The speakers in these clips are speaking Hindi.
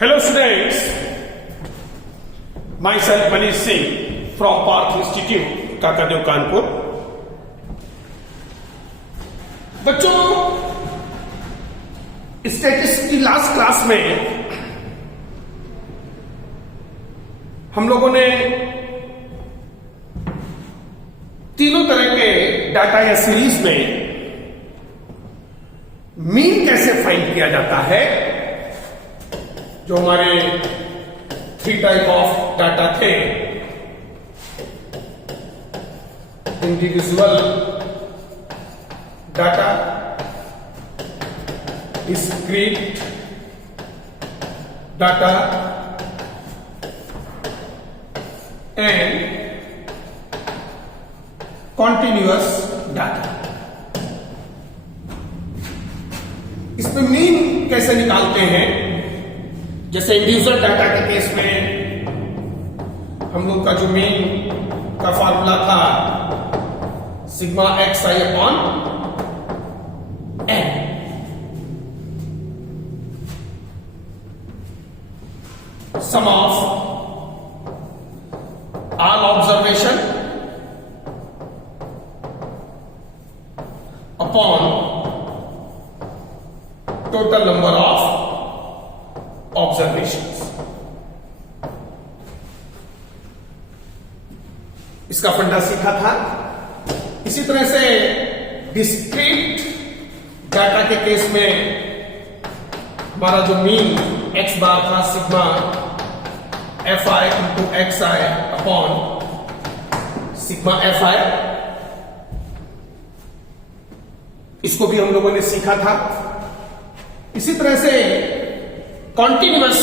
Hello students, myself Manish Singh from Park Institute, Kakadeo Kanpur. बच्चों, स्टैटिस्टिक्स की लास्ट क्लास में हम लोगों ने तीनों तरह के डाटा या सीरीज में मीन कैसे फाइंड किया जाता है, जो हमारे 3 टाइप ऑफ डाटा थे, individual data, discrete data and continuous data. इसमें मीन कैसे निकालते हैं? जैसे इंडिविजुअल डाटा के केस में हम लोग का जो मीन का फॉर्मूला था sigma x i upon n. Sum of all observation upon total number of observations. इसका फंडा सीखा था। इसी तरह से डिस्क्रीट डाटा के केस में हमारा जो मीन एक्स बार था sigma f i into x i upon sigma f i, इसको भी हम लोगों ने सीखा था। इसी तरह से कॉन्टिन्यूअस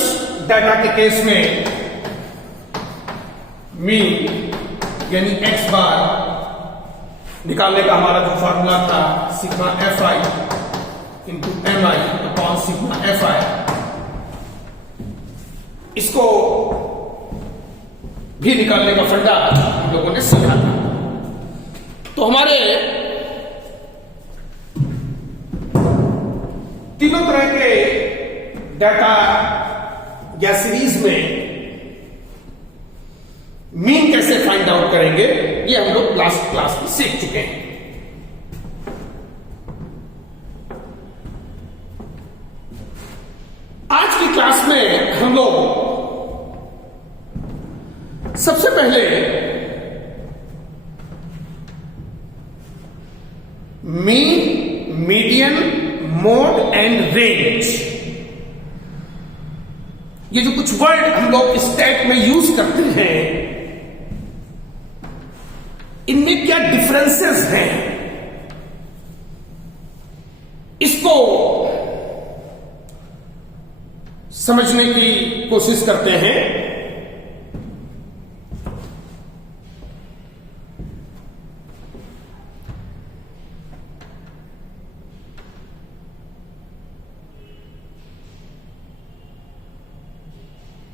डाटा के केस में मीन यानी एक्स बार निकालने का हमारा जो फॉर्मूला था sigma f i into m i upon sigma f i, इसको भी निकालने का फंडा हम लोगों ने सीखा था। तो हमारे तीनों तरह के डाटा या सीरीज में मीन कैसे फाइंड आउट करेंगे, ये हम लोग लास्ट क्लास में सीख चुके हैं। आज की क्लास में हम लोग सबसे पहले mean, median, mode and range, ये जो कुछ वर्ड हम लोग स्टैट में यूज करते हैं, इनमें क्या डिफरेंसेस हैं, इसको समझने की कोशिश करते हैं।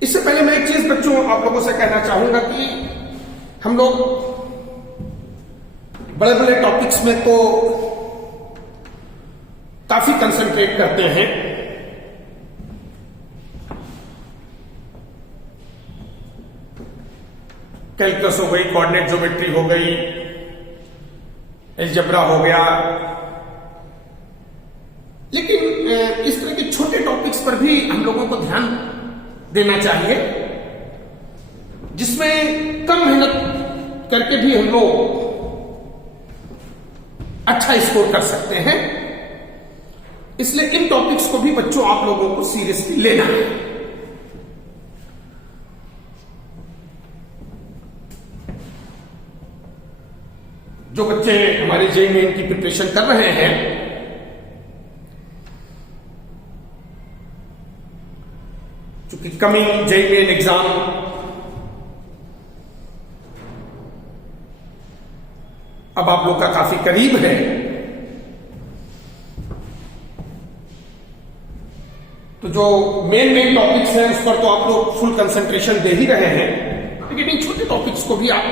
इससे पहले मैं एक चीज बच्चों आप लोगों से कहना चाहूंगा कि हम लोग बड़े बड़े टॉपिक्स में तो काफी कंसंट्रेट करते हैं, कैलकुलस हो गई, कोऑर्डिनेट ज्योमेट्री हो गई, अलजेब्रा हो गया, लेकिन इस तरह के छोटे टॉपिक्स पर भी हम लोगों को ध्यान देना चाहिए, जिसमें कम मेहनत करके भी हम लोग अच्छा स्कोर कर सकते हैं। इसलिए इन टॉपिक्स को भी बच्चों आप लोगों को सीरियसली लेना है। जो बच्चे हमारे जेईई मेन की प्रिपरेशन कर रहे हैं, चूंकि कमिंग जेईई मेन एग्जाम अब आप लोग का काफी करीब है, तो जो मेन टॉपिक्स हैं उस पर तो आप लोग फुल कंसंट्रेशन दे ही रहे हैं, लेकिन इन छोटे टॉपिक्स को भी आप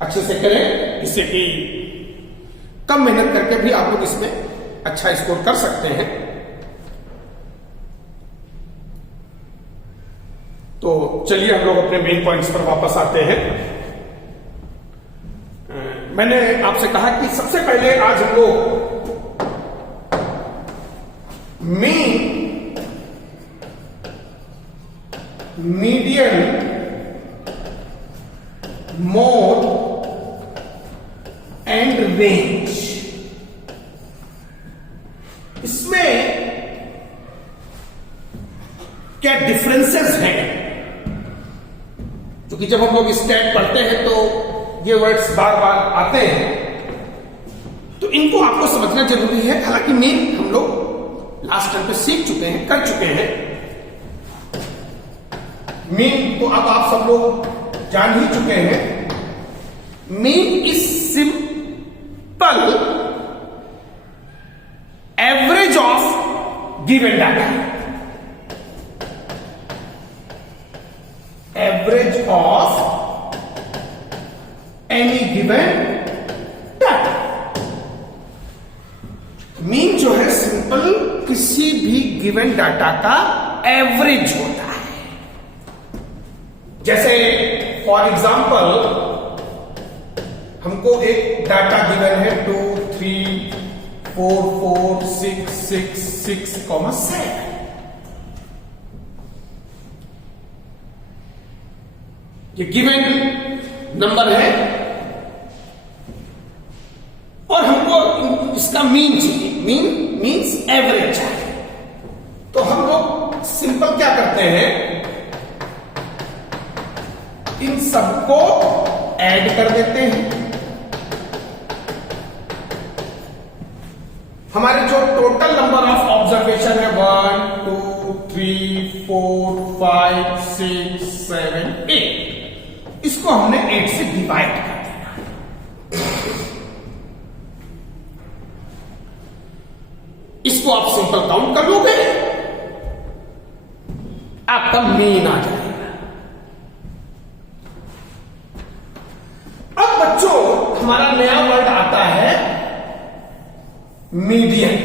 अच्छे से करें, जिससे कि कम मेहनत करके भी आप लोग इसमें अच्छा स्कोर कर सकते हैं। तो चलिए हम लोग अपने मेन पॉइंट्स पर वापस आते हैं। मैंने आपसे कहा कि सबसे पहले आज हम लोग mean, median, mode and range, इसमें क्या डिफरेंसेस हैं? क्योंकि जब हम लोग स्टैट पढ़ते हैं तो ये वर्ड्स बार बार आते हैं, तो इनको आपको समझना जरूरी है। हालांकि मेन हम लोग लास्ट टाइम पे सीख चुके हैं, कर चुके हैं। मीन तो अब आप सब लोग जान ही चुके हैं। Mean is simple average of given data, average of any given data. Mean जो है सिंपल किसी भी गिवन डाटा का एवरेज होता है। जैसे फॉर एग्जाम्पल हमको एक डाटा गिवन है 2 3 4 4 6 6 6, 7। ये गिवन नंबर है और हमको इसका मीन चाहिए। मीन मीन्स एवरेज चाहिए। तो हम लोग सिंपल क्या करते हैं, इन सबको ऐड कर देते हैं। हमारे जो टोटल नंबर ऑफ ऑब्जर्वेशन है 1 2 3 4 5 6 7 8, इसको हमने 8 से डिवाइड कर दिया। इसको आप सिंपल काउंट कर लोगे, आपका मीन आ जाएगा। अब बच्चों हमारा नया वर्ड आता है मीडियन।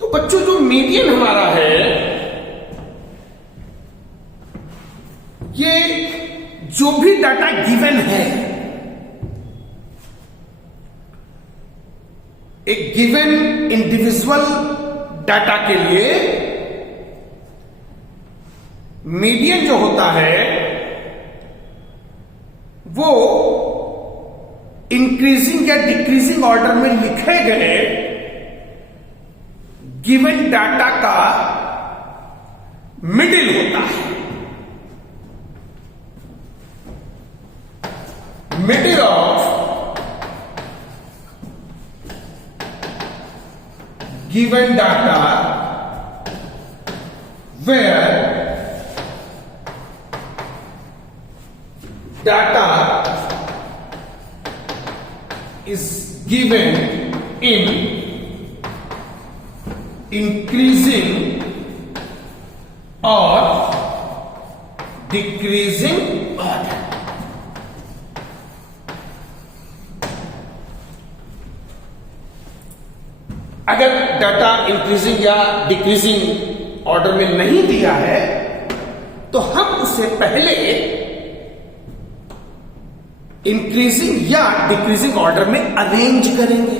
तो बच्चों जो मीडियन हमारा है, ये जो भी डाटा गिवन है, एक गिवन इंडिविजुअल डाटा के लिए मीडियन जो होता है वो इंक्रीजिंग या डिक्रीजिंग ऑर्डर में लिखे गए गिवन डाटा का मिडिल होता है। Middle of given data where data is given in increasing or decreasing order। अगर डाटा इंक्रीजिंग या डिक्रीजिंग ऑर्डर में नहीं दिया है तो हम उसे पहले इंक्रीजिंग या डिक्रीजिंग ऑर्डर में अरेंज करेंगे।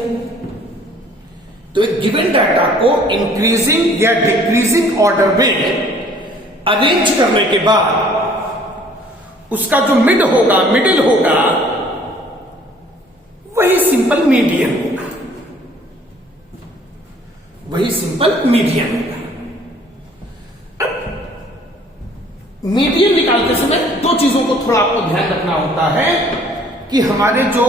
तो एक गिवन डाटा को इंक्रीजिंग या डिक्रीजिंग ऑर्डर में अरेंज करने के बाद उसका जो मिडिल होगा वही सिंपल मीडियन होगा, वही सिंपल मीडियन होगा। मीडियन निकालते समय दो चीजों को थोड़ा आपको ध्यान रखना होता है कि हमारे जो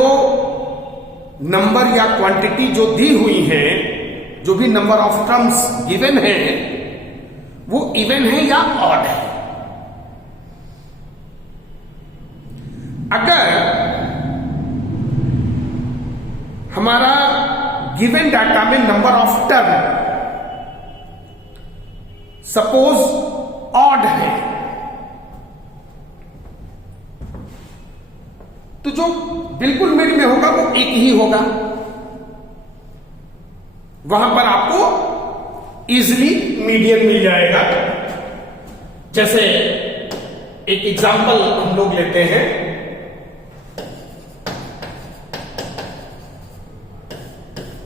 नंबर या क्वांटिटी जो दी हुई है, जो भी नंबर ऑफ टर्म्स गिवन है, वो इवन है या ऑड है। अगर हमारा गिवन डाटा में number of term suppose odd है, तो जो बिल्कुल मिड में होगा वो एक ही होगा। वहां पर आपको इजिली मीडियन मिल जाएगा। जैसे एक एग्जांपल हम लोग लेते हैं,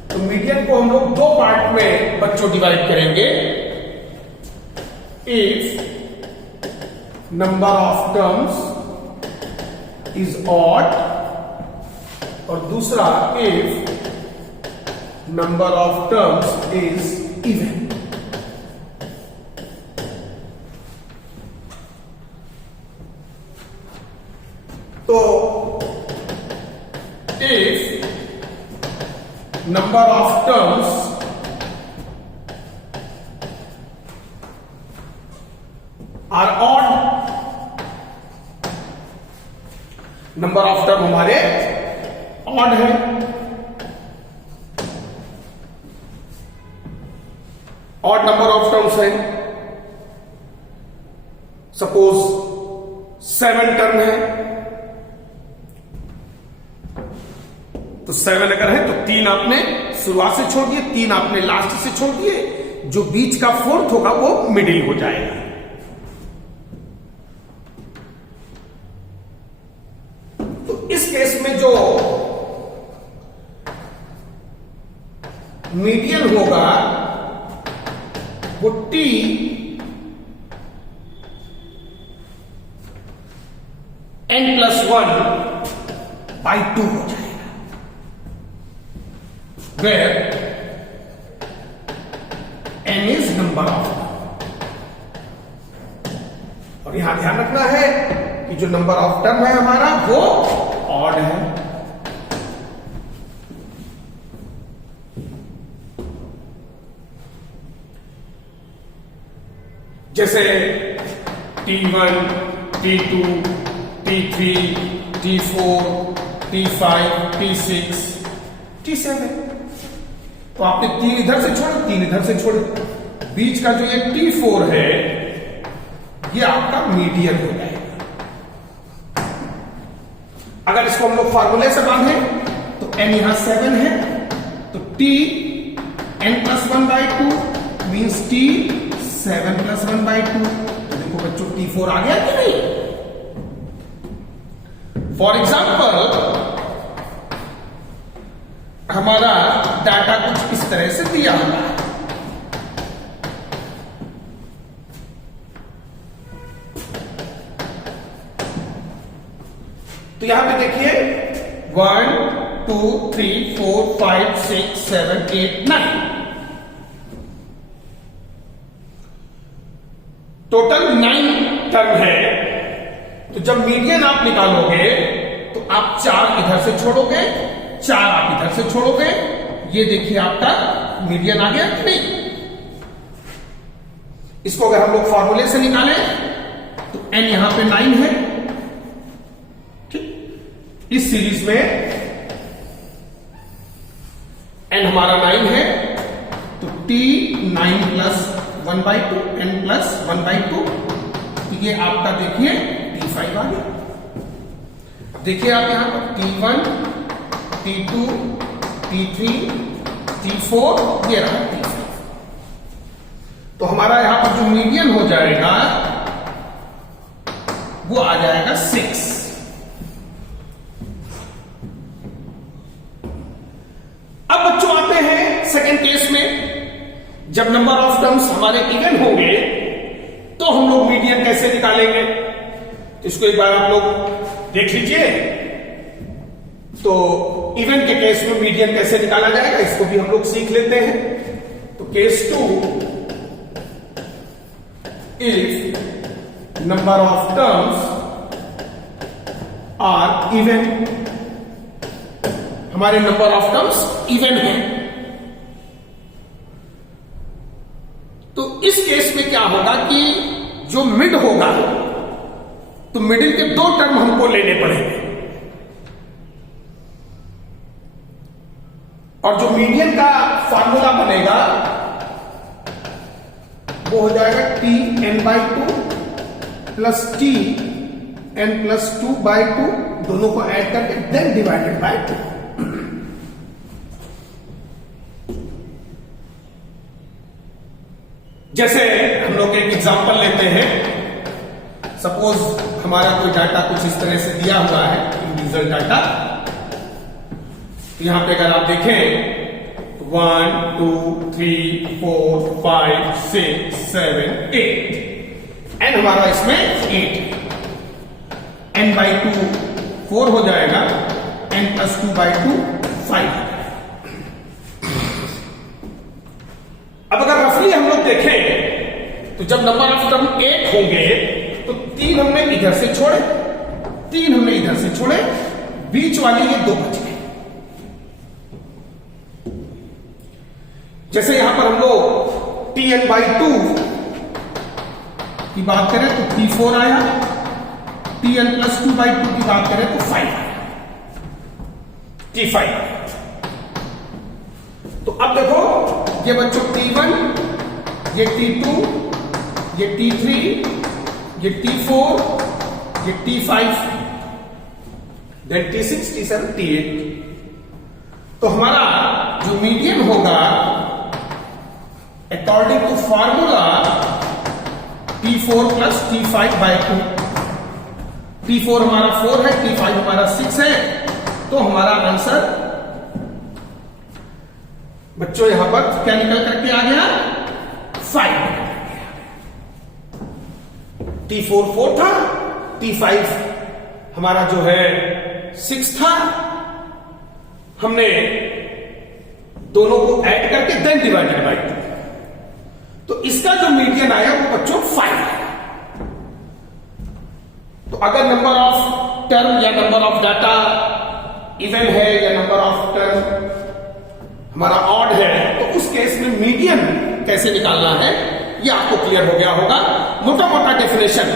तो मीडियन को हम लोग दो पार्ट में बच्चों डिवाइड करेंगे। If number of terms is odd, और दूसरा if number of terms is even. तो if number of terms are odd, number of term हमारे ऑड है, ऑड नंबर ऑफ टर्म्स है, सपोज 7 टर्म है, तो 7 अगर है तो 3 आपने शुरुआत से छोड़ दिए, 3 आपने लास्ट से छोड़ दिए, जो बीच का 4th होगा वो मिडिल हो जाएगा। तो इस केस में जो मीडियन होगा वो t n+1 by 2 हो जाएगा, where n is number of, और यहां ध्यान रखना है कि जो नंबर ऑफ टर्म है हमारा वो ऑड है। जैसे T1, T2, T3, T4, T5, T6, T7, तो आपने 3 इधर से छोड़े, 3 इधर से छोड़े, बीच का जो ये T4 है ये आपका मीडियन हो जाएगा। अगर इसको हम लोग फार्मूले से बांधे तो n यहां 7 है, तो T n+1 by 2 means T 7+1 by 2। तो देखो बच्चों T4 आ गया कि नहीं। फॉर एग्जाम्पल हमारा डाटा कुछ इस तरह से दिया हुआ है, तो यहां पे देखिए 1 2 3 4 5 6 7 8 9 टोटल 9 टर्म है। तो जब मीडियन आप निकालोगे तो आप 4 इधर से छोड़ोगे, 4 आप इधर से छोड़ोगे, ये देखिए आपका मीडियन आ गया कि नहीं। इसको अगर हम लोग फॉर्मूले से निकालें तो n यहां पे 9 है, ठीक। इस सीरीज में n हमारा 9 है, तो t 9+1 by 2 n+1 by 2, तो ये आपका देखिए T5 आ गया। अब देखिए आप यहां पर T1, T2, T3, T4, ये रहा T5। तो हमारा यहां पर जो मीडियन हो जाएगा वो आ जाएगा 6। अब बच्चों आते हैं सेकेंड केस में, जब नंबर ऑफ टर्म्स हमारे इवन होंगे तो हम लोग मीडियन कैसे निकालेंगे। तो इसको एक बार आप लोग देख लीजिए। तो इवन के केस में मीडियन कैसे निकाला जाएगा इसको भी हम लोग सीख लेते हैं। तो case 2, if number of terms are even, हमारे नंबर ऑफ टर्म्स इवन है, तो इस केस में क्या होगा कि जो मिड होगा तो मिडिल के 2 टर्म हमको लेने पड़ेंगे, और जो मीडियन का फार्मूला बनेगा वो हो जाएगा T n/2 plus T n+2 by 2, दोनों को ऐड करके देन डिवाइडेड बाय 2। जैसे हम लोग एक एग्जांपल लेते हैं, सपोज हमारा कोई डाटा कुछ इस तरह से दिया हुआ है, इंडिविजुअल डाटा। यहां पे अगर आप देखें 1 2 3 4 5 6 7 8 एन हमारा इसमें 8, n बाई 2 4 हो जाएगा, n प्लस 2 बाई 2 5। अब अगर रफली हम लोग देखें तो जब नंबर ऑफ टर्म 8 होंगे तो 3 हमने इधर से छोड़े, 3 हमने इधर से छोड़े, बीच वाली ये 2 बच गए। जैसे यहां पर हम लोग tn बाई 2 की बात करें तो t4 आया, tn प्लस 2 बाई 2 की बात करें तो 5 आया, t5। तो अब देखो ये बच्चों t1, ये t2, ये t3, ये t4, ये t5, then t6, t7, t8। तो हमारा जो मीडियन होगा according to formula t4 plus t5 by 2। t4 हमारा 4 है, t5 हमारा 6 है, तो हमारा आंसर बच्चों यहां पर क्या निकल करके आ गया? 5। t4 4 था, t5 हमारा जो है 6 था, हमने दोनों को ऐड करके देन डिवाइडेड बाई 2, तो इसका जो मीडियन आया वो बच्चों 5 आया। तो अगर नंबर ऑफ टर्म या नंबर ऑफ डाटा इवन है या नंबर ऑफ टर्म हमारा ऑड है, तो उस केस में मीडियन कैसे निकालना है ये आपको क्लियर हो गया होगा। मोटा मोटा डेफिनेशन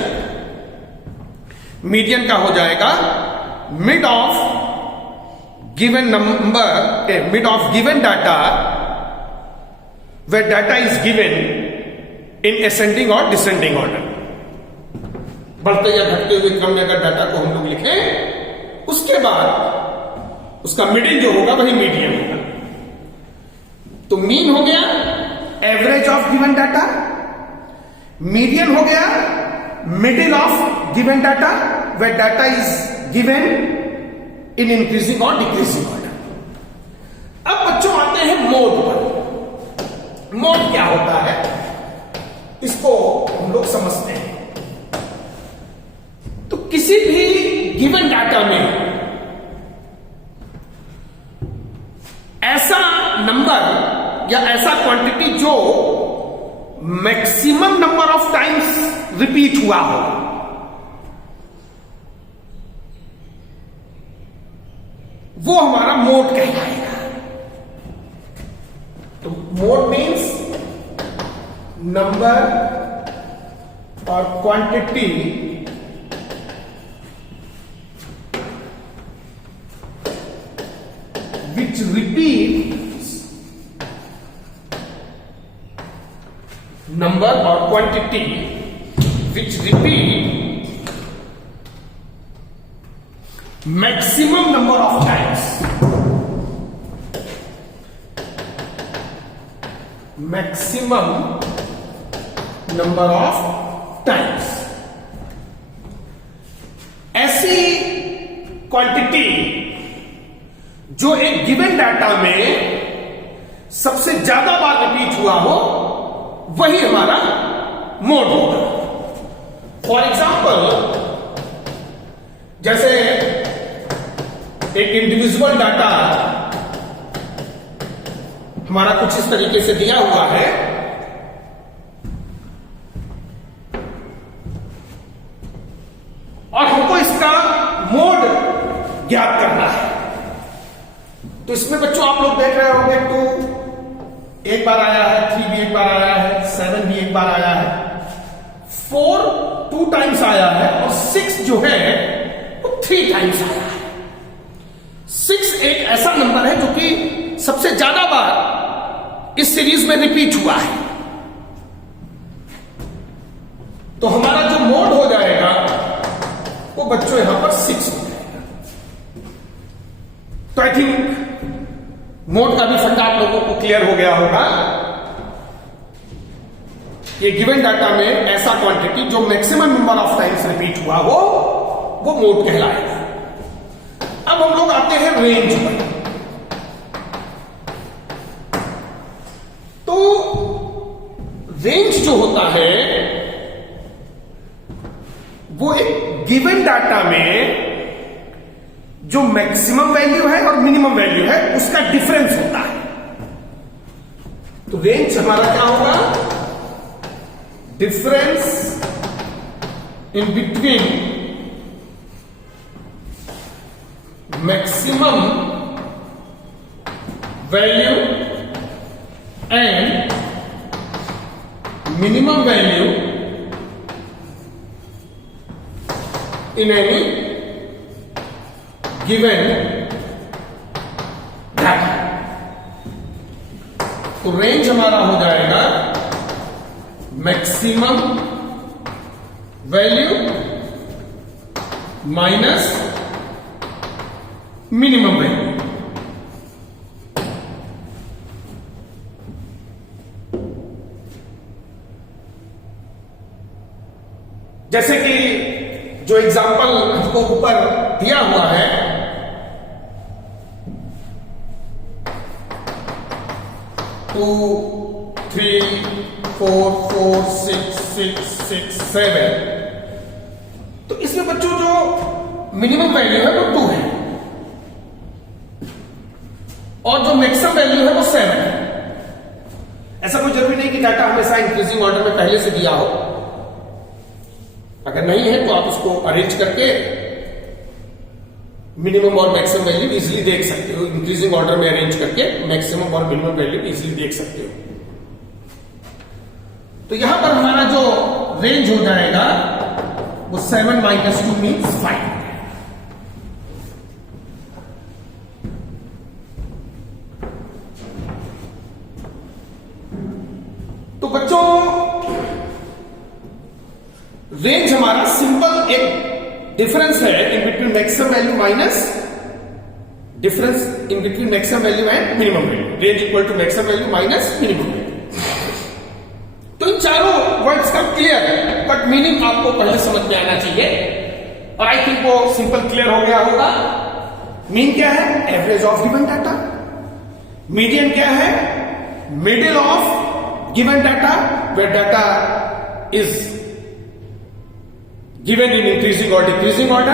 मीडियन का हो जाएगा mid of given number, mid of given data where data is given in ascending or descending order। बढ़ते या घटते हुए क्रम में अगर डाटा को हम लोग लिखें, उसके बाद उसका मिडिल जो होगा वही मीडियन होगा। तो मीन हो गया average of given data, median हो गया middle of given data where data is given in increasing or decreasing order। अब बच्चों आते हैं मोड पर। मोड क्या होता है इसको हम लोग समझते हैं। तो किसी भी गिवन डाटा में ऐसा नंबर या ऐसा क्वांटिटी जो maximum number of times repeat हुआ हो, वो हमारा मोड कहलाएगा। तो मोड मीन्स नंबर और quantity which repeats number or quantity which repeat maximum number of times, maximum number of times। ऐसी क्वांटिटी जो एक गिवन डाटा में सबसे ज्यादा बार रिपीट हुआ हो, वही हमारा मोड होगा। फॉर एग्जाम्पल, जैसे एक इंडिविजुअल डाटा हमारा कुछ इस तरीके से दिया हुआ है, और हमको इसका मोड ज्ञात करना है। तो इसमें बच्चों आप लोग देख रहे होंगे 2 एक बार आया है, 3 भी एक बार आया है, 7 भी एक बार आया है, 4 2 टाइम्स आया है, और 6 जो है वो 3 टाइम्स आया है। 6 एक ऐसा नंबर है जो कि सबसे ज्यादा बार इस सीरीज में रिपीट हुआ है। तो हमारा जो मोड हो जाएगा वो बच्चों यहां पर 6 हो जाएगा। तो आई थिंक मोड का भी फंडा आप लोगों को क्लियर हो गया होगा। ये गिवन डाटा में ऐसा क्वांटिटी जो maximum number of times repeat हुआ हो वो मोड कहलाएगा। अब हम लोग आते हैं रेंज पर। तो रेंज जो होता है वो एक गिवन डाटा में जो मैक्सिमम वैल्यू है और मिनिमम वैल्यू है उसका डिफरेंस होता है। तो रेंज हमारा क्या होगा? Difference in between maximum value and minimum value in any given data. तो रेंज हमारा हो जाएगा maximum value minus minimum value. जैसे कि जो एग्जाम्पल हमको ऊपर दिया हुआ है, 2 3 4 4 6 6 6 7। तो इसमें बच्चों जो मिनिमम वैल्यू है वो 2 है और जो मैक्सिमम वैल्यू है वो 7 है। ऐसा कोई जरूरी नहीं कि डाटा हमेशा इंक्रीजिंग ऑर्डर में पहले से दिया हो। अगर नहीं है तो आप उसको अरेंज करके मिनिमम और मैक्सिमम वैल्यू इजीली देख सकते हो। इंक्रीजिंग ऑर्डर में अरेंज करके मैक्सिमम और मिनिमम वैल्यू इजीली देख सकते हो। तो यहां पर हमारा जो रेंज हो जाएगा वो 7 - 2 मीन्स 5। तो बच्चों रेंज हमारा सिंपल एक डिफरेंस है in between maximum value minus difference in between maximum value and minimum value. Range equal to maximum value minus minimum value. तो इन चारों वर्ड्स का क्लियर बट मीनिंग आपको पहले समझ में आना चाहिए और आई थिंक वो सिंपल क्लियर हो गया होगा। मीन क्या है? Average of given data. Median क्या है? Middle of given data where data is given in increasing or decreasing order.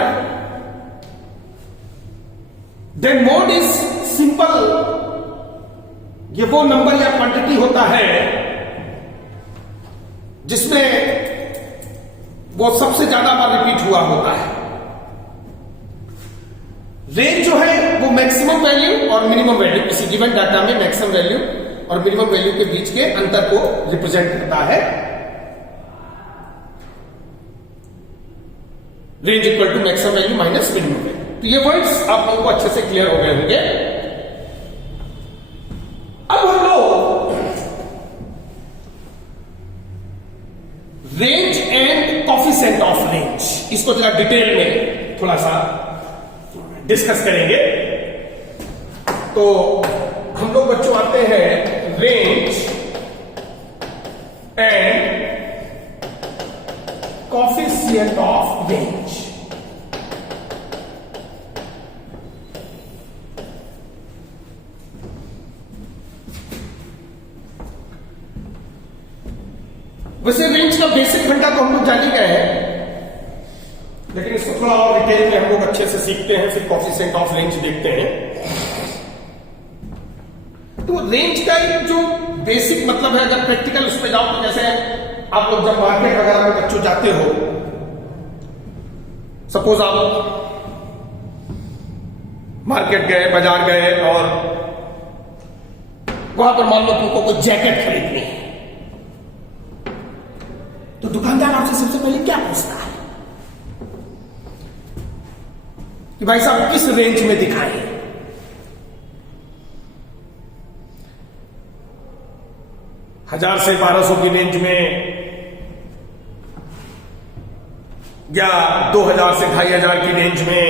Then mode is simple, ये वो नंबर या क्वांटिटी होता है जिसमें वो सबसे ज्यादा बार रिपीट हुआ होता है। रेंज जो है वो मैक्सिमम वैल्यू और मिनिमम वैल्यू, किसी गिवन डाटा में मैक्सिमम वैल्यू और मिनिमम वैल्यू के बीच के अंतर को रिप्रेजेंट करता है। Range equal to maximum value minus minimum value. तो ये वर्ड्स आप लोगों को अच्छे से क्लियर हो गए होंगे। अब हम लोग range and coefficient of range इसको जरा डिटेल में थोड़ा सा डिस्कस करेंगे। तो हम लोग बच्चों आते हैं range and coefficient of range। वैसे रेंज का बेसिक फंडा तो हम लोग जान ही गए हैं, लेकिन इसको थोड़ा और डिटेल में हम लोग अच्छे से सीखते हैं, फिर कोएफिशिएंट ऑफ रेंज देखते हैं। तो रेंज का एक जो बेसिक मतलब है, अगर प्रैक्टिकल उस पर जाओ तो जैसे आप लोग जब मार्केट वगैरह में बच्चों जाते हो, सपोज आप मार्केट गए, बाजार गए और वहां पर मान लो तुमको कोई जैकेट खरीदनी है, तो दुकानदार आपसे सबसे पहले क्या पूछता है कि भाई साहब किस रेंज में दिखाएं? हजार से 1200 की रेंज में या 2000 से 2500 की रेंज में।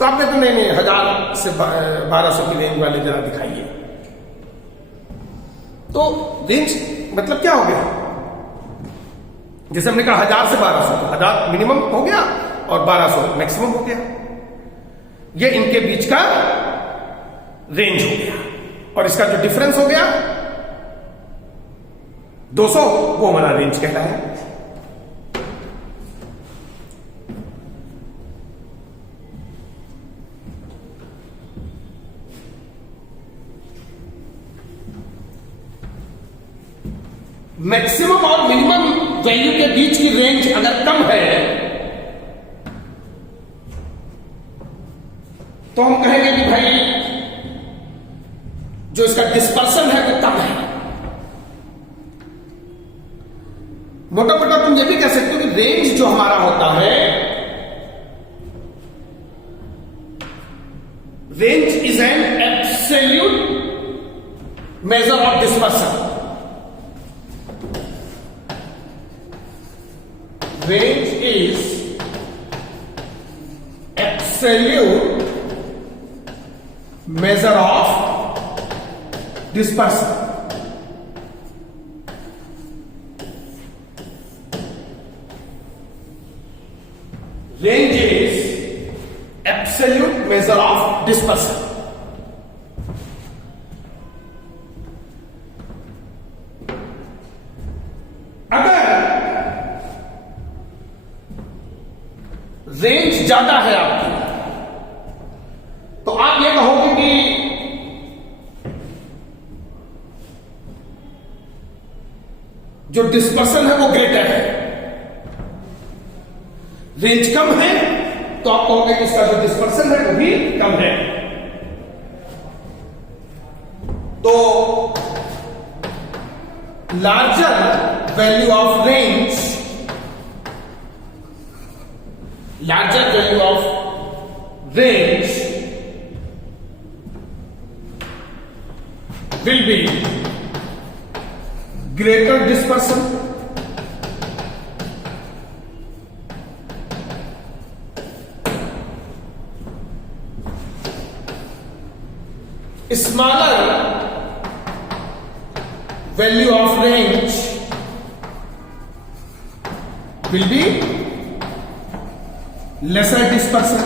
तो आप कहते नहीं 1000 से 1200 की रेंज वाले जरा दिखाइए। तो रेंज मतलब क्या हो गया, जैसे हमने कहा 1000 से 1200, 1000 मिनिमम हो गया और 1200 मैक्सिमम हो गया, ये इनके बीच का रेंज हो गया। और इसका जो डिफरेंस हो गया 200, वो हमारा रेंज कहता है। मैक्सिमम और मिनिमम वैल्यू के बीच की रेंज अगर कम है तो हम कहेंगे कि भाई जो इसका डिस्पर्सन है वो कम है। मोटा मोटा तुम ये भी कह सकते हो कि रेंज जो हमारा होता है, range is an absolute measure of dispersion. Range is absolute measure of dispersion. Range is absolute measure of dispersion. Range ज्यादा है आपकी तो आप ये कहोगे कि जो डिस्पर्सन है वो ग्रेटर है। रेंज कम है तो आप कहोगे कि इसका जो डिस्पर्सन है वो भी कम है। तो larger value of range, larger value of range will be greater dispersion, smaller value of range will be lesser dispersion.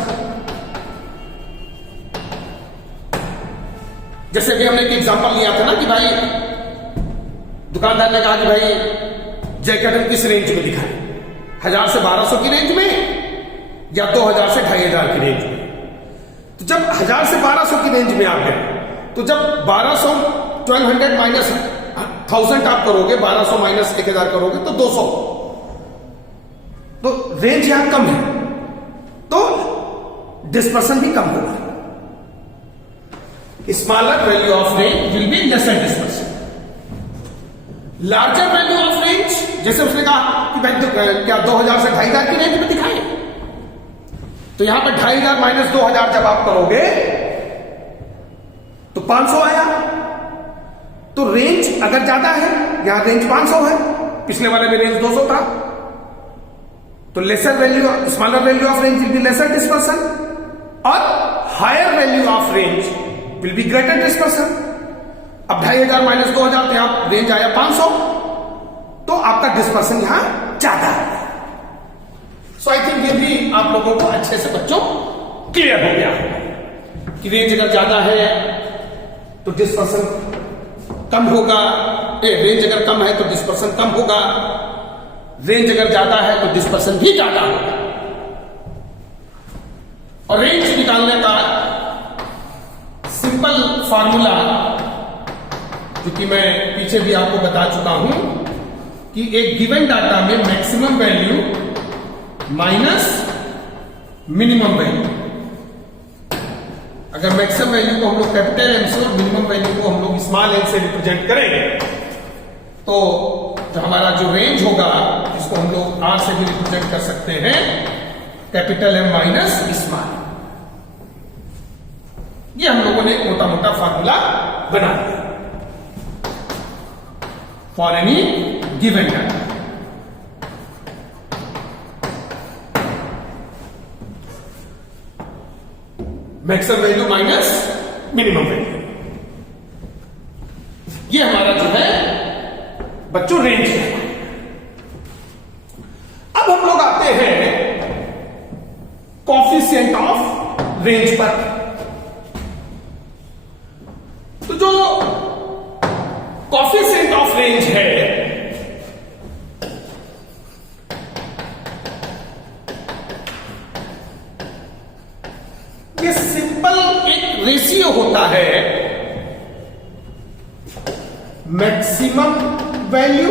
जैसे कि हमने एक एग्जांपल लिया था ना कि भाई दुकानदार ने कहा कि भाई जैकेट हम किस रेंज में दिखाएं, 1000 से 1200 की रेंज में या 2000 से 2500 की रेंज में। तो जब 1000 से 1200 की रेंज में आप गए तो जब 1200 माइनस 1000 आप करोगे, 1200 माइनस 1000 करोगे तो 200, तो रेंज यहां कम है तो डिस्पर्सन भी कम होगा। Smaller value of range will be lesser dispersion. Larger value of range, जैसे उसने कहा कि भाई क्या 2000 से 2500 की रेंज में दिखाए, तो यहां पर 2500 माइनस 2000 जब आप करोगे तो 500 आया। तो रेंज अगर ज्यादा है, यहां रेंज 500 है, पिछले वाले में रेंज 200 था, तो lesser value, smaller value of range will be lesser dispersion और higher value of range will be greater dispersion. अब 2500 माइनस 2000 थे, आप रेंज आया 500, तो आपका डिस्पर्सन यहां ज्यादा है। सो आई थिंक ये भी आप लोगों को अच्छे से बच्चों क्लियर हो गया कि रेंज अगर ज्यादा है तो डिस्पर्सन कम होगा, रेंज अगर कम है तो डिस्पर्सन कम होगा, रेंज अगर ज्यादा है तो डिस्पर्सन भी ज्यादा होगा। और रेंज निकालने का सिंपल फार्मूला जो कि मैं पीछे भी आपको बता चुका हूं कि एक गिवन डाटा में maximum value minus minimum value, अगर मैक्सिमम वैल्यू को हम लोग कैपिटल एम से और मिनिमम वैल्यू को हम लोग स्मॉल एम से रिप्रेजेंट करेंगे तो जो हमारा जो रेंज होगा इसको हम लोग आर से भी रिप्रेजेंट कर सकते हैं, कैपिटल एम माइनस स्मॉल। ये हम लोगों ने मोटा मोटा फार्मूला बना दिया for any given data. Maximum value minus minimum value. ये हमारा जो है बच्चों रेंज है। अब हम लोग आते हैं कॉफिशिएंट ऑफ रेंज पर। तो जो कॉफिशिएंट ऑफ रेंज है ये सिंपल एक रेशियो होता है maximum value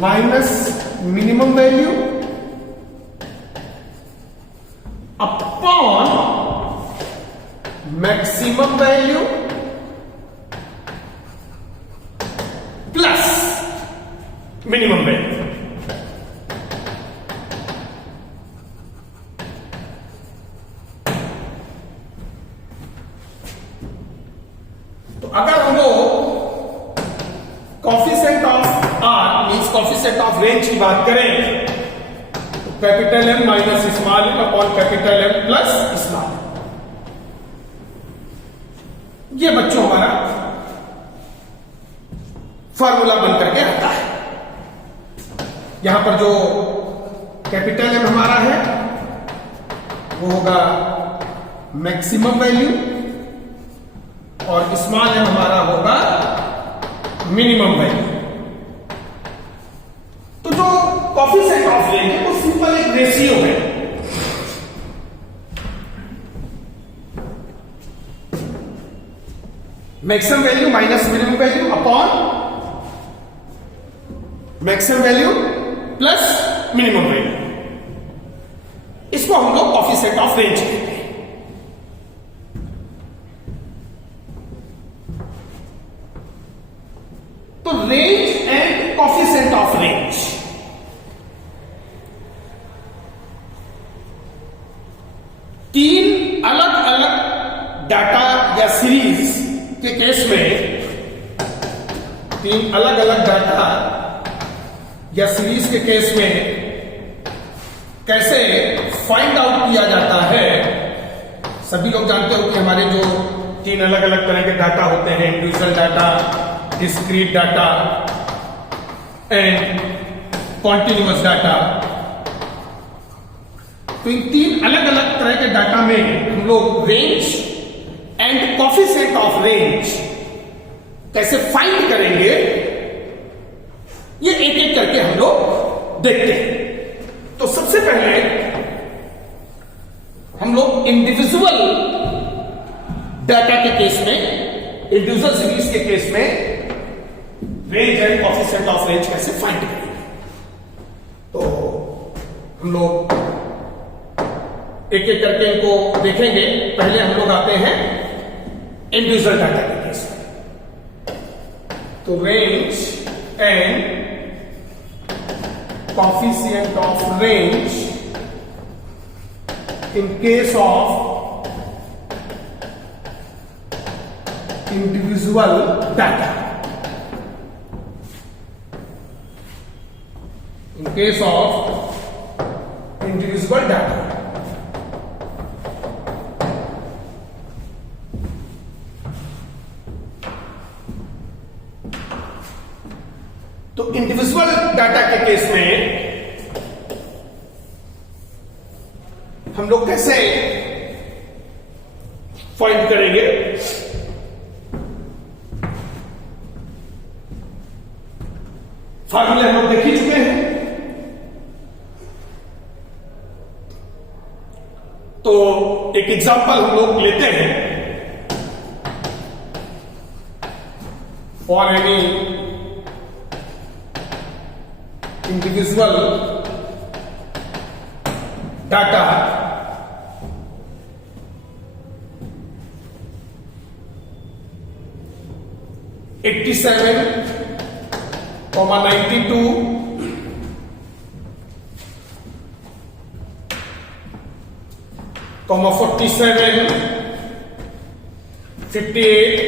minus minimum value upon maximum value plus minimum value. तो अगर हम लोग coefficient of R means coefficient of range की बात करें तो capital M minus small m upon capital M plus small m. ये बच्चों हमारा फॉर्मूला बनकर के आता है। यहां पर जो कैपिटल एम हमारा है वो होगा मैक्सिमम वैल्यू और स्मॉल एम हमारा होगा मिनिमम वैल्यू। तो जो कॉफिशिएंट ऑफ रेंज है वो सिंपल एक रेशियो है। Maximum value minus minimum value upon maximum value plus minimum value. इसको हम लोग कॉफिशिएंट ऑफ रेंज कहते हैं। तो range and coefficient of range तीन अलग अलग डाटा या सीरीज के केस में, तीन अलग अलग डाटा या सीरीज के केस में कैसे फाइंड आउट किया जाता है। सभी लोग जानते हो कि हमारे जो तीन अलग अलग तरह के डाटा होते हैं, individual data, discrete data and continuous data. तो इन तीन अलग अलग तरह के डाटा में हम लोग range and coefficient of range कैसे फाइंड करेंगे ये एक एक करके हम लोग देखते हैं। तो सबसे पहले हम लोग इंडिविजुअल डाटा के केस में, इंडिविजुअल सीरीज के केस में range and coefficient of range कैसे फाइंड करेंगे। तो हम लोग एक एक करके इनको देखेंगे। पहले हम लोग आते हैं इंडिविजुअल डाटा के केस में। तो range and coefficient of range in case of individual data. In case of individual data. तो इंडिविजुअल डाटा के केस में हम लोग कैसे फाइंड करेंगे। फार्मूले हम लोग देख ही चुके हैं। तो एक एग्जांपल हम लोग लेते हैं। For any individual data (87, 92, 47, 58,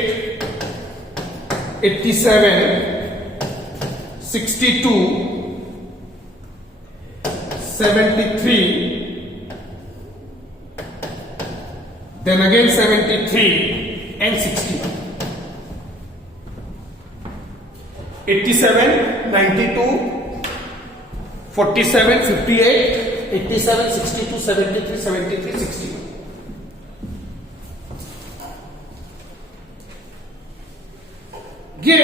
87, 62, 73, then again 73 and 61. 87, 92, 47, 58, 87, 62, 73, 73, 61. ये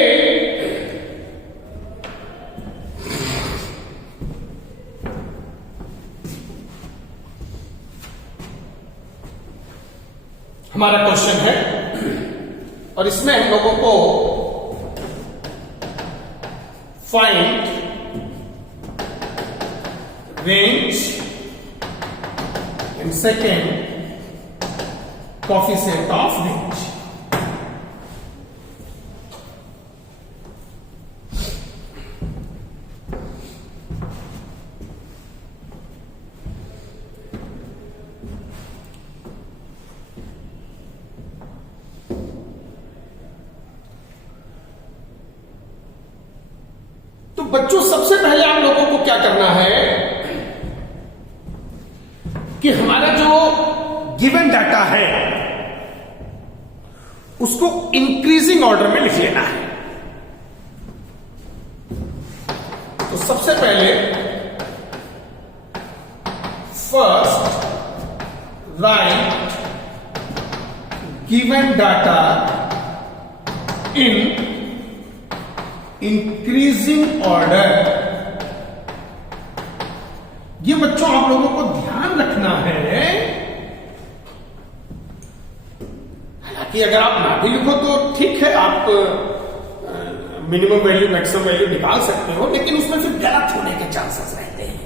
हमारा क्वेश्चन है और इसमें हम लोगों को find range and second coefficient of range. तो बच्चों सबसे पहले आप लोगों को क्या करना है कि हमारा जो गिवन डाटा है उसको इंक्रीजिंग ऑर्डर में लिख लेना है। तो सबसे पहले first right given data in increasing order. ये बच्चों आप लोगों को ध्यान रखना है, हालांकि अगर आप ना भी लिखो तो ठीक है, आप मिनिमम वैल्यू मैक्सिमम वैल्यू निकाल सकते हो, लेकिन उसमें फिर गलत होने के चांसेस रहते हैं।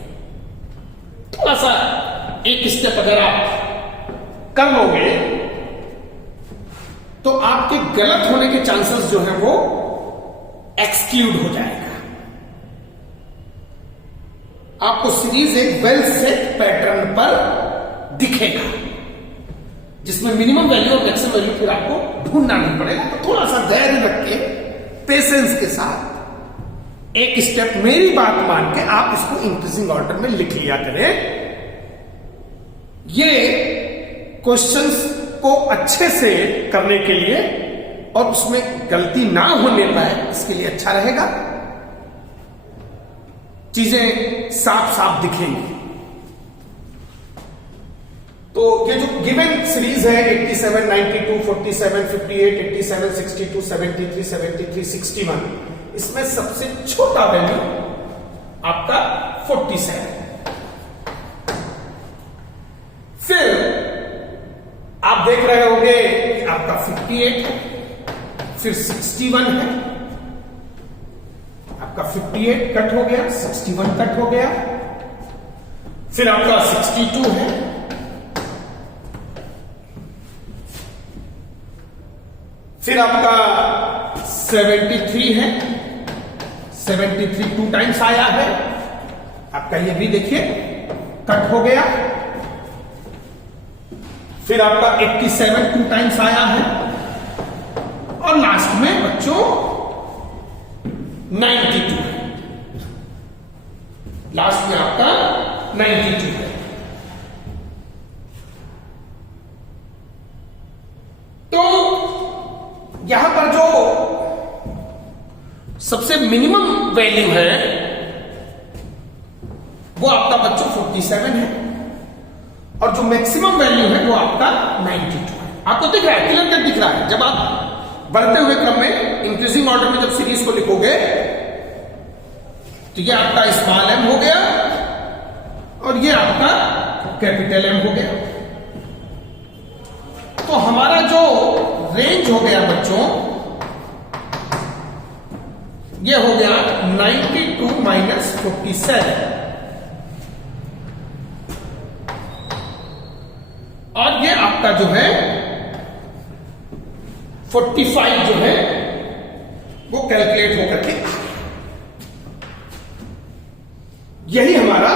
थोड़ा सा एक स्टेप अगर आप कर लोगे तो आपके गलत होने के चांसेस जो है वो एक्सक्लूड हो जाएगा। आपको सीरीज एक वेल सेट पैटर्न पर दिखेगा जिसमें मिनिमम वैल्यू और मैक्सिमम वैल्यू फिर आपको ढूंढना नहीं पड़ेगा। तो थोड़ा सा धैर्य रख के पेशेंस के साथ एक स्टेप मेरी बात मान के आप इसको इंक्रीजिंग ऑर्डर में लिख लिया करें। ये क्वेश्चंस को अच्छे से करने के लिए और उसमें गलती ना होने पाए इसके लिए अच्छा रहेगा, चीजें साफ साफ दिखेंगी। तो ये जो गिवन सीरीज है 87, 92, 47, 58, 87, 62, 73, 73, 61, इसमें सबसे छोटा वैल्यू आपका 47। फिर आप देख रहे होंगे कि आपका 58 है, फिर 61 है, आपका 58 कट हो गया, 61 कट हो गया, फिर आपका 62 है, फिर आपका 73 है, 73 2 टाइम्स आया है, आपका ये भी देखिए कट हो गया, फिर आपका 87 2 टाइम्स आया है, और लास्ट में बच्चों 92 है, लास्ट में आपका 92 है। तो यहां पर जो सबसे मिनिमम वैल्यू है वो आपका बच्चों 47 है, और जो मैक्सिमम वैल्यू है वो आपका 92 है। आपको दिख रहा है, क्लियर कट दिख रहा है। जब आप बढ़ते हुए क्रम में इंक्रीजिंग ऑर्डर में जब सीरीज को लिखोगे तो ये आपका स्मॉल एम हो गया और ये आपका कैपिटल एम हो गया। तो हमारा जो रेंज हो गया बच्चों ये हो गया 92 माइनस 47, और ये आपका जो है 45 जो है वो कैलकुलेट होकर के यही हमारा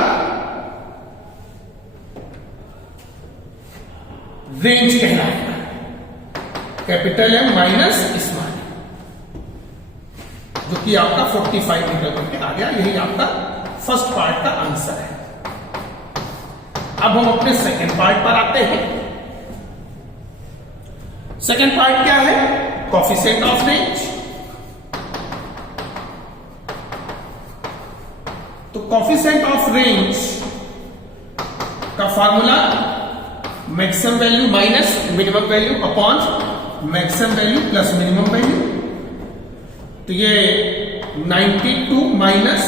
रेंज कहलाएगा, कैपिटल एम माइनस स्मॉल, जो कि आपका 45 निकल करके आ गया। यही आपका फर्स्ट पार्ट का आंसर है। अब हम अपने सेकेंड पार्ट पर आते हैं। सेकेंड पार्ट क्या है? Coefficient of range. तो कोफिशिएंट ऑफ रेंज का formula maximum value minus minimum value upon maximum value plus minimum value. तो ये 92 माइनस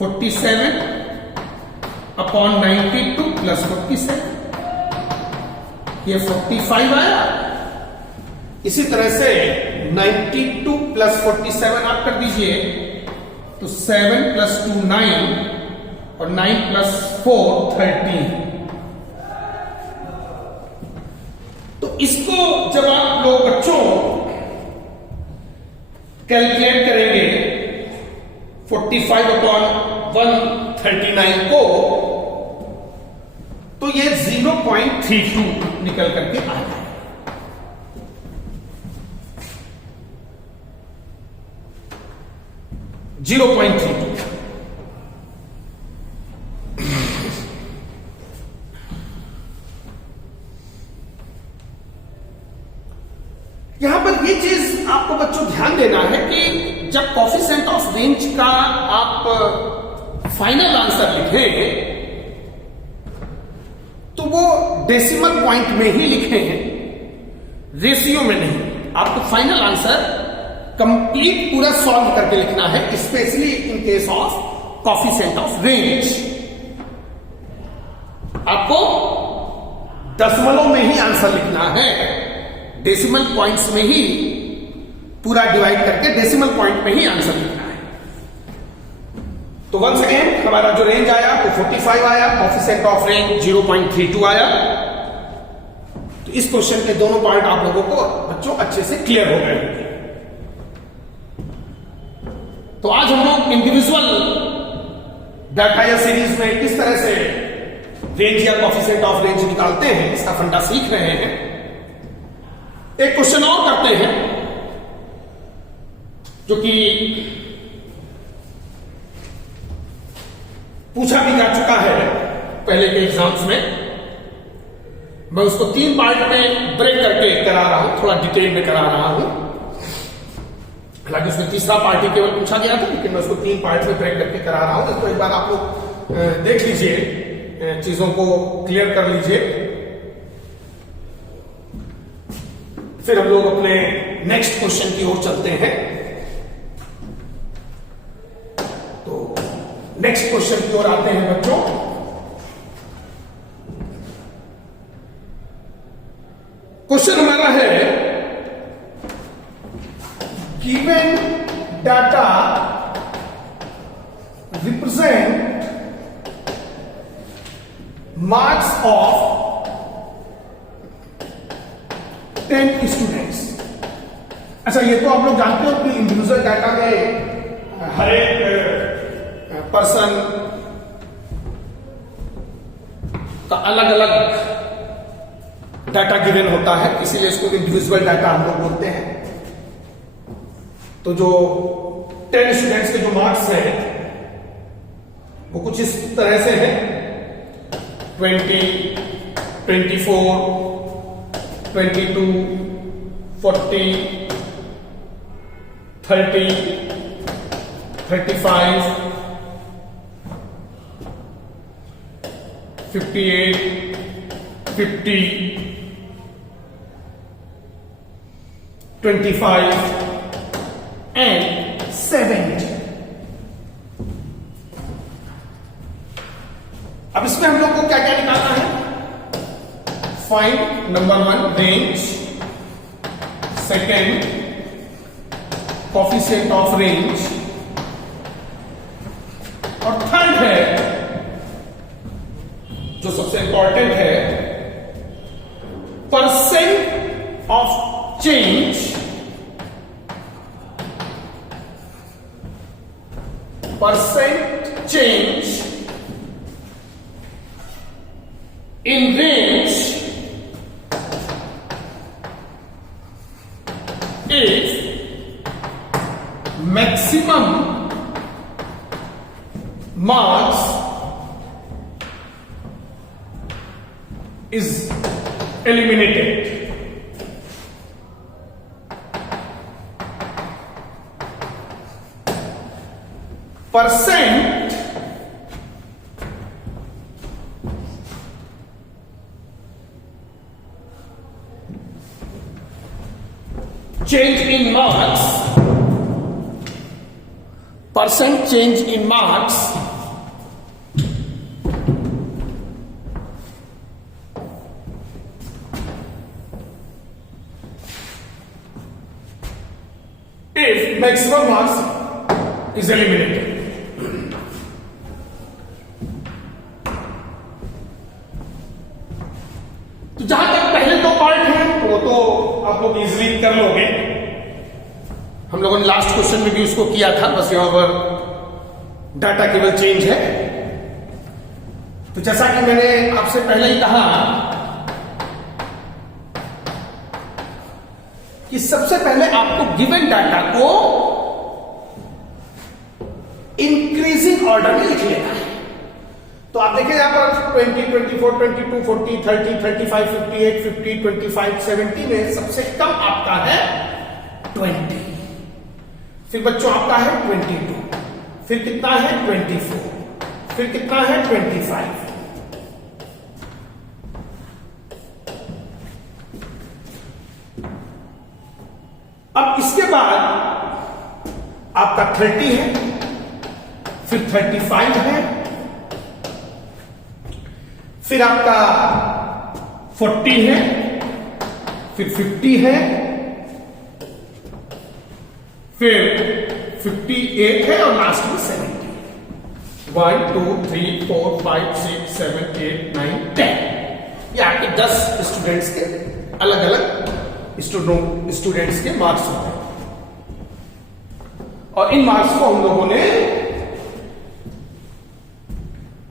47 अपॉन 92 प्लस 47, ये 45 आया। इसी तरह से 92 प्लस 47 आप कर दीजिए तो 7 प्लस 2 9 और 9 प्लस 4 13। तो इसको जब आप लोग बच्चों कैलकुलेट करेंगे 45 अपॉन 139 को, तो ये 0.32 निकल करके आ जाएगा। यहां पर ये चीज आपको बच्चों ध्यान देना है कि जब कोफिशिएंट ऑफ रेंज का आप फाइनल आंसर लिखें तो वो डेसिमल पॉइंट में ही लिखे हैं, रेशियो में नहीं। आपको फाइनल आंसर कंप्लीट पूरा सॉल्व करके लिखना है, specially in case of coefficient of range. आपको दशमलव में ही आंसर लिखना है, डेसिमल पॉइंट्स में ही पूरा डिवाइड करके डेसिमल पॉइंट में ही आंसर लिखना है। तो वंस अगेन हमारा जो रेंज आया वो 45 आया, कोफिशिएंट ऑफ रेंज 0.32 आया। तो इस क्वेश्चन के दोनों पार्ट आप लोगों को बच्चों अच्छे से क्लियर हो गए होंगे। तो आज हम लोग इंडिविजुअल डाटा या सीरीज में किस तरह से रेंज या कोफिशिएंट ऑफ रेंज निकालते हैं इसका फंडा सीख रहे हैं। एक क्वेश्चन और करते हैं जो कि पूछा भी जा चुका है पहले के एग्जाम्स में। मैं उसको 3 पार्ट में ब्रेक करके करा रहा हूं, थोड़ा डिटेल में करा रहा हूं। हालांकि उसमें तीसरा पार्ट ही केवल पूछा गया था, लेकिन मैं उसको 3 पार्ट में ब्रेक करके करा रहा हूं। तो एक बार आप लोग देख लीजिए, चीजों को क्लियर कर लीजिए, फिर हम लोग अपने नेक्स्ट क्वेश्चन की ओर चलते हैं। तो नेक्स्ट क्वेश्चन की ओर आते हैं बच्चों। क्वेश्चन हमारा है, given data represent marks of 10 students. अच्छा, ये तो आप लोग जानते हो कि इंडिविजुअल डाटा में हर एक पर्सन का अलग अलग डाटा गिवन होता है, इसीलिए इसको इंडिविजुअल डाटा हम लोग बोलते हैं। तो जो 10 स्टूडेंट्स के जो मार्क्स हैं वो कुछ इस तरह से हैं, 20, 24, 22, 40, 30, 35, 58, 50, 25 and 70। अब इसमें हम लोग को क्या क्या निकालना है? Find number 1 range, second coefficient of range, और थर्ड है जो सबसे इंपॉर्टेंट है, percent of change, percent change in range if maximum marks is eliminated। Percent change in marks, percent change in marks if maximum marks is eliminated. तो जहां तक पहले दो पार्ट हैं वो तो आप लोग इजीली कर लोगे, हम लोगों ने लास्ट क्वेश्चन में भी उसको किया था, बस यहां पर डाटा केवल चेंज है। तो जैसा कि मैंने आपसे पहले ही कहा कि सबसे पहले आपको गिवन डाटा को इंक्रीजिंग ऑर्डर में लिख लेना है। तो आप देखें यहां पर 20, 24, 22, 40, 30, 35, 58, 50, 25, 70 में सबसे कम आपका है 20, फिर बच्चों आपका है 22, फिर कितना है 24, फिर कितना है 25। अब इसके बाद आपका 30 है, फिर 35 है, फिर आपका 40 है, फिर 50 है, फिर 58 है और लास्ट में 70। 1, 2, 3, 4, 5, 6, 7, 8, 9, 10। ये आपके 10 स्टूडेंट्स के अलग अलग स्टूडेंट्स के मार्क्स होते हैं और इन मार्क्स को हम लोगों ने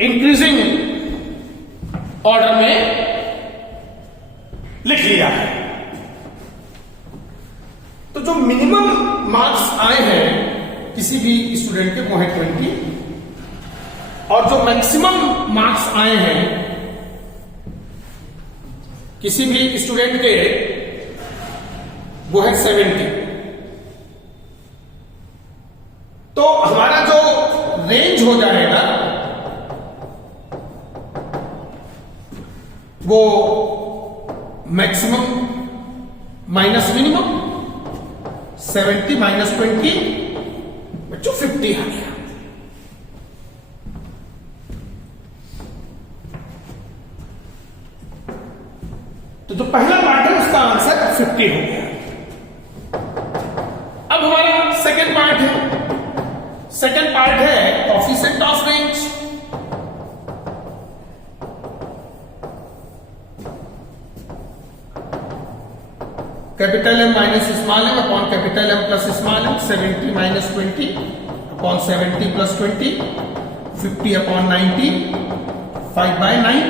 इंक्रीजिंग ऑर्डर में लिख लिया है। तो जो मिनिमम मार्क्स आए हैं किसी भी स्टूडेंट के वो है 20 और जो मैक्सिमम मार्क्स आए हैं किसी भी स्टूडेंट के वो है 70। तो हमारा जो रेंज हो जाएगा वो मैक्सिमम माइनस मिनिमम 70 माइनस 20 बच्चों 50 आ गया। तो जो पहला पार्ट है उसका आंसर 50 हो गया। अब हमारा सेकेंड पार्ट है, सेकेंड पार्ट है coefficient of range. Capital M minus small m upon capital M plus small m, 70 minus 20 upon 70 plus 20, 50 upon 90, 5/9,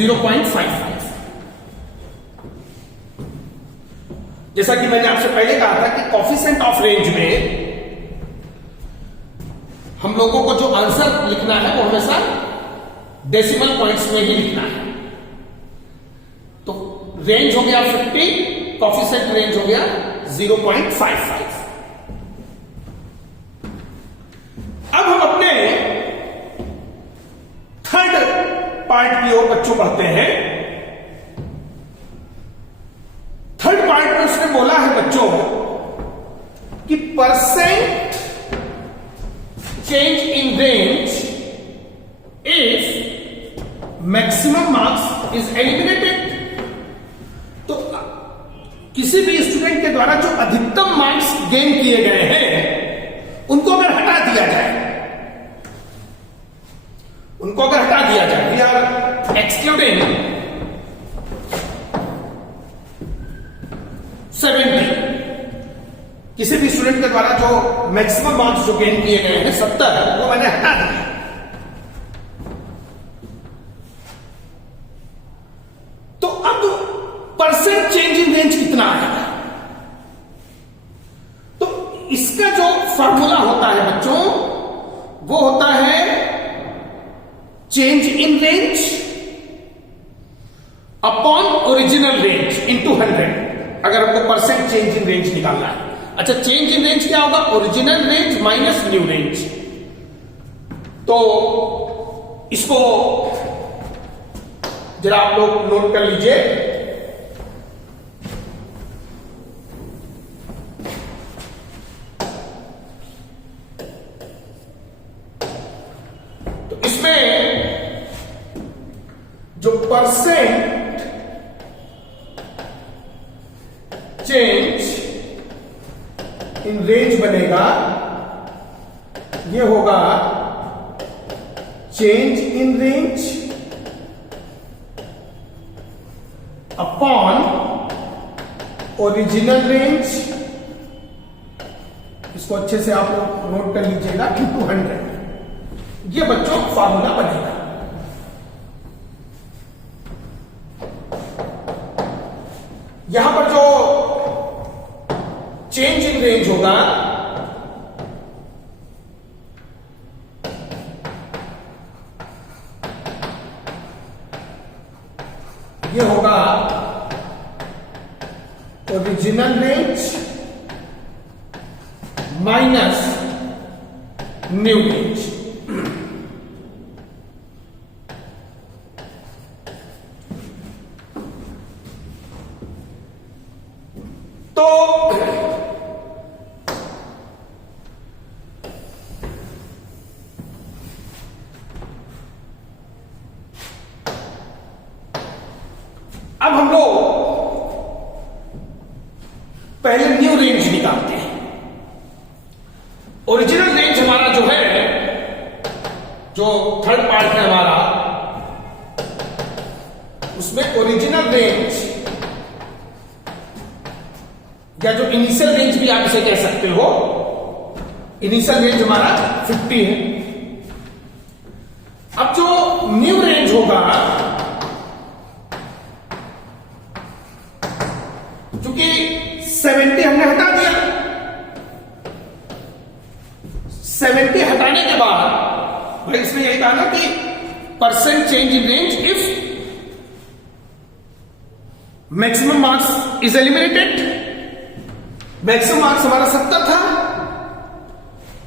.55। जैसा कि मैंने आपसे पहले कहा था कि कोएफिशिएंट ऑफ रेंज में हम लोगों को जो आंसर लिखना है वो हमेशा डेसिमल पॉइंट्स में ही लिखना है। तो रेंज हो गया 50, कोएफिशिएंट रेंज हो गया 0.55। अब हम अपने थर्ड पार्ट की ओर बच्चों बढ़ते हैं। थर्ड पार्ट में उसने बोला है बच्चों कि percent change in range if maximum marks is eliminated. तो किसी भी स्टूडेंट के द्वारा जो अधिकतम मार्क्स गेन किए गए हैं उनको अगर हटा दिया जाए, उनको अगर हटा दिया जाए, वी आर एक्सक्लूडिंग 70, किसी भी स्टूडेंट के द्वारा जो मैक्सिमम मार्क्स जो गेन किए गए हैं 70, वो मैंने हटा दिया। तो अब परसेंट चेंज इन रेंज कितना आएगा? तो इसका जो फॉर्मूला होता है बच्चों वो होता है change in range upon original range into 100। अगर हमको परसेंट चेंज इन रेंज निकालना है। अच्छा, चेंज इन रेंज क्या होगा? Original range minus new range. तो इसको जरा आप लोग नोट कर लीजिए। तो इसमें जो परसेंट चेंज इन रेंज बनेगा, ये होगा change in range upon original range, इसको अच्छे से आप लोग नोट कर लीजिएगा, इंटू 100। ये बच्चों फॉर्मूला बनेगा। यहां पर जो चेंज इन रेंज होगा ये होगा original range minus new range. तो अब हम लोग पहले न्यू रेंज निकालते हैं। ओरिजिनल रेंज हमारा जो है, जो थर्ड पार्ट है हमारा, उसमें ओरिजिनल रेंज या जो इनिशियल रेंज भी आप इसे कह सकते हो, इनिशियल रेंज हमारा 50 है। अब जो न्यू रेंज होगा, क्योंकि 70 हमने हटा दिया, 70 हटाने के बाद भाई इसमें यही कहा ना कि percent change in range if maximum marks is eliminated. Maximum marks हमारा 70 था,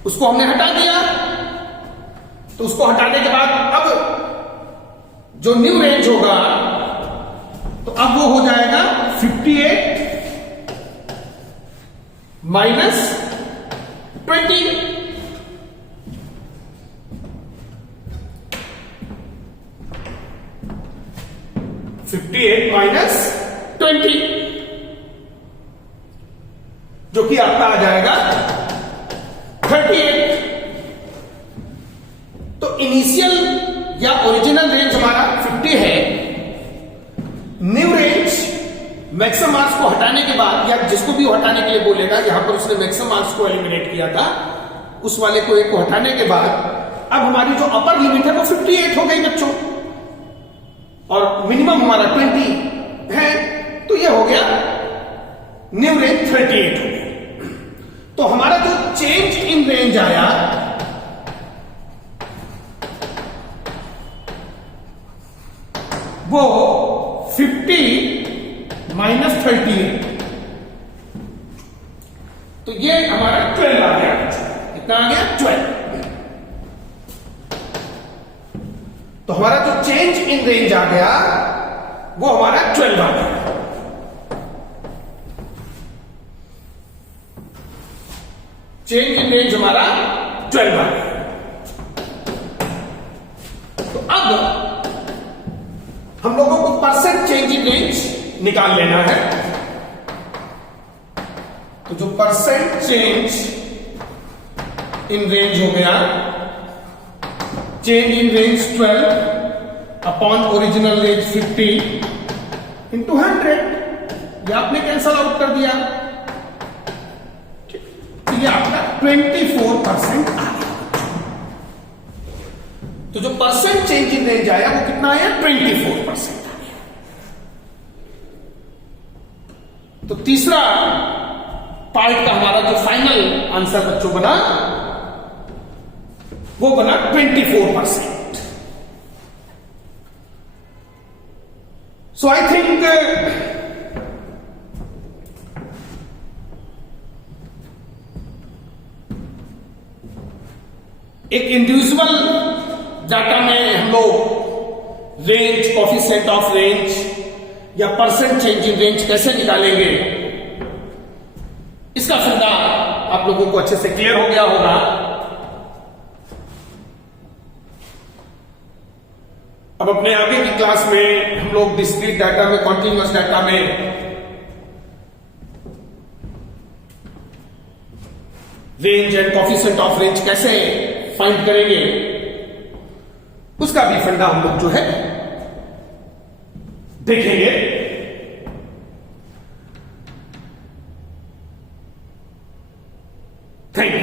उसको हमने हटा दिया, तो उसको हटाने के बाद अब जो न्यू रेंज होगा, तो अब वो हो जाएगा 58 माइनस 20। माइनस 20 जो कि आपका आ जाएगा 38। तो इनिशियल या ओरिजिनल रेंज हमारा 50 है। न्यू रेंज मैक्सिमम मार्क्स को हटाने के बाद, या जिसको भी हटाने के लिए बोलेगा, यहां पर उसने मैक्सिमम मार्क्स को एलिमिनेट किया था, उस वाले को एक को हटाने के बाद अब हमारी जो अपर लिमिट है वो 58 हो गई बच्चों, और मिनिमम हमारा 20 है, तो ये हो गया न्यू रेंज 38 हो गया। तो हमारा जो चेंज इन रेंज आया वो 50 माइनस 38, तो ये हमारा 12 आ गया। कितना आ गया? 12। तो हमारा जो चेंज इन रेंज आ गया वो हमारा 12 आ गया। चेंज इन रेंज हमारा 12 आ गया। तो अब हम लोगों को परसेंट चेंज इन रेंज निकाल लेना है। तो जो परसेंट चेंज इन रेंज हो गया, change in range 12 upon original range 50 into 100, ये आपने कैंसल आउट कर दिया, तो ये आपका 24% आ गया। तो जो परसेंट चेंज इन रेंज आया वो कितना आया? 24% आ गया। तो तीसरा पार्ट का हमारा जो फाइनल आंसर बच्चों बना वो बना 24%। सो आई थिंक एक इंडिविजुअल डाटा में हम लोग रेंज, कोफिशिएंट ऑफ रेंज या परसेंट चेंज इन रेंज कैसे निकालेंगे, इसका फंडा आप लोगों को अच्छे से क्लियर हो गया होगा। अब अपने आगे की क्लास में हम लोग डिस्क्रीट डाटा में, कॉन्टिन्यूअस डाटा में range and coefficient of range कैसे फाइंड करेंगे, उसका भी फंडा हम लोग जो है देखेंगे। Thank you.